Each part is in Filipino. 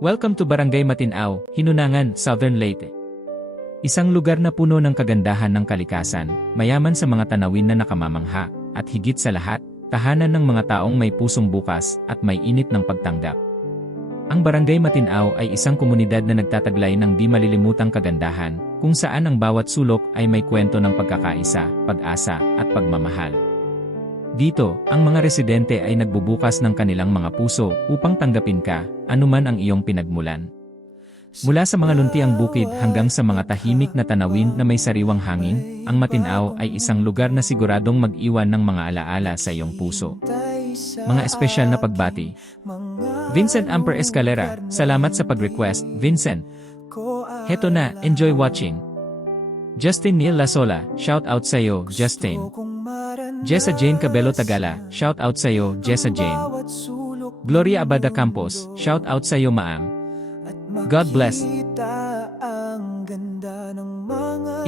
Welcome to Barangay Matinao, Hinunangan, Southern Leyte. Isang lugar na puno ng kagandahan ng kalikasan, mayaman sa mga tanawin na nakamamangha, at higit sa lahat, tahanan ng mga taong may pusong bukas at may init ng pagtanggap. Ang Barangay Matinao ay isang komunidad na nagtataglay ng di malilimutang kagandahan, kung saan ang bawat sulok ay may kwento ng pagkakaisa, pag-asa, at pagmamahal. Dito, ang mga residente ay nagbubukas ng kanilang mga puso upang tanggapin ka, anuman ang iyong pinagmulan. Mula sa mga luntiang bukid hanggang sa mga tahimik na tanawin na may sariwang hangin, ang Matinao ay isang lugar na siguradong mag-iwan ng mga alaala sa iyong puso. Mga espesyal na pagbati. Vincent Amper Escalera, salamat sa pag-request, Vincent. Heto na, enjoy watching. Justin Neil Lasola, shout out sa'yo, Justin. Jessa Jane Cabello Tagala, shout out sa'yo, Jessa Jane. Gloria Abada Campos, shout out sa'yo, Maam. God bless.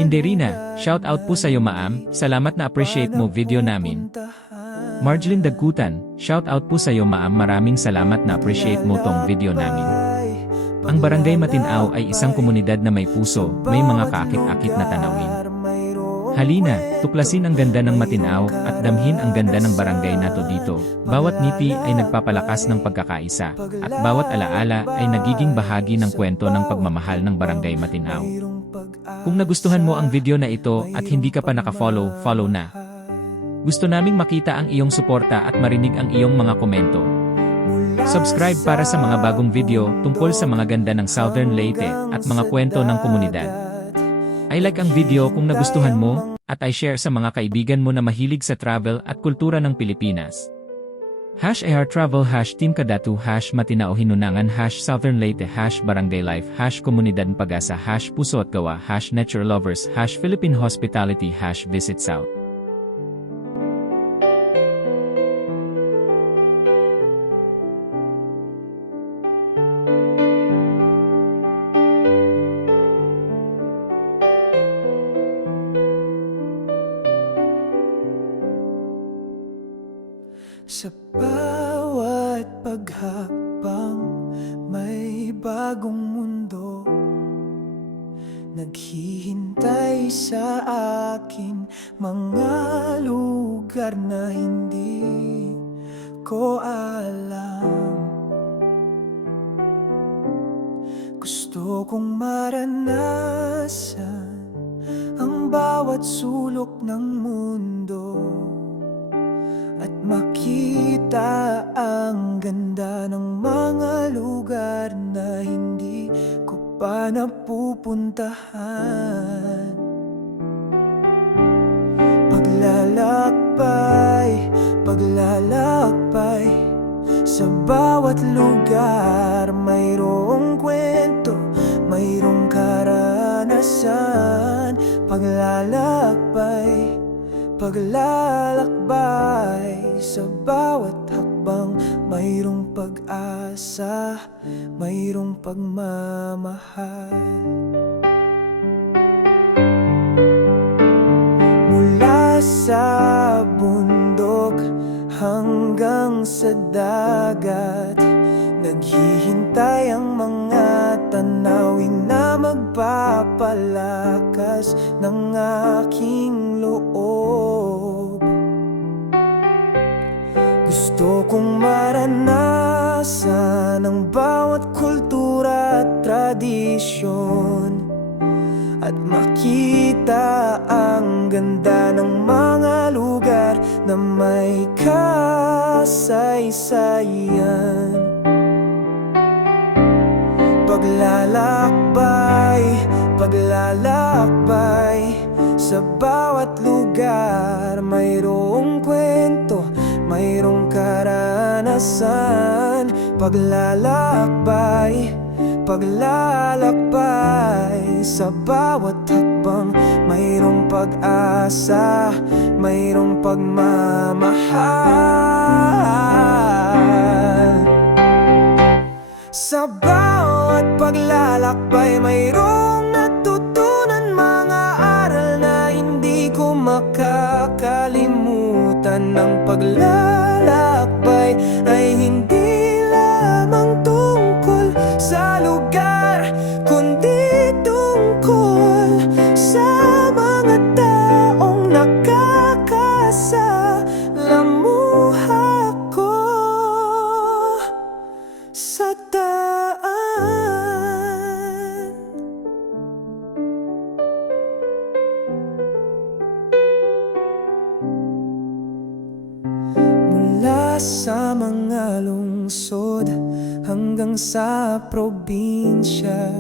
Inderina, shout out po sa'yo, Maam. Salamat na appreciate mo video namin. Marjeline Dagkutan, shout out po sa'yo, Maam. Maraming salamat na appreciate mo tong video namin. Ang Barangay Matinao ay isang komunidad na may puso, may mga kaakit-akit na tanawin. Halina, tuklasin ang ganda ng Matinao at damhin ang ganda ng barangay nato dito. Bawat ngiti ay nagpapalakas ng pagkakaisa, at bawat alaala ay nagiging bahagi ng kwento ng pagmamahal ng barangay Matinao. Kung nagustuhan mo ang video na ito at hindi ka pa nakafollow, follow na. Gusto naming makita ang iyong suporta at marinig ang iyong mga komento. Subscribe para sa mga bagong video tungkol sa mga ganda ng Southern Leyte at mga kwento ng komunidad. I like ang video kung nagustuhan mo, at I share sa mga kaibigan mo na mahilig sa travel at kultura ng Pilipinas. Hash AR Travel Hash Team Kadatu Hash Matinao Hinunangan Hash Southern Leyte Hash Barangay Life Hash Komunidad Pagasa Hash Puso at Gawa Hash Nature Lovers Hash Philippine Hospitality Hash Visit South Sa bawat paghakbang may bagong mundo. Naghihintay sa akin mga lugar na hindi ko alam. Gusto kong maranasan ang bawat sulok ng mundo at makita ang ganda ng mga lugar na hindi ko pa napupuntahan. Paglalakbay, paglalakbay Sa bawat lugar mayroong kwento, mayroong karanasan. Paglalakbay, Paglalakbay sa bawat hakbang. Mayroong pag-asa, mayroong pagmamahal. Mula sa bundok hanggang sa dagat Naghihintay ang mga tanawin na magpapalakas ng aking loob Gusto kong maranasan ang bawat kultura at tradisyon. At makita ang ganda ng mga lugar na may kasaysayan. Paglalakbay, paglalakbay Sa bawat lugar. Mayroong kwento Mayroong karanasan Paglalakbay, paglalakbay Sa bawat hakbang. Mayroong pag-asa Mayroong pagmamahal. Sa bawat paglalakbay mayroong natutunan mga aral na hindi ko makakalimutan. Ang paglalakbay sa mga lungsod hanggang sa probinsya.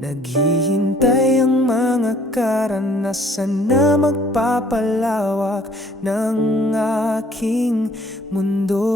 Naghihintay ang mga karanasan na magpapalawak ng aking mundo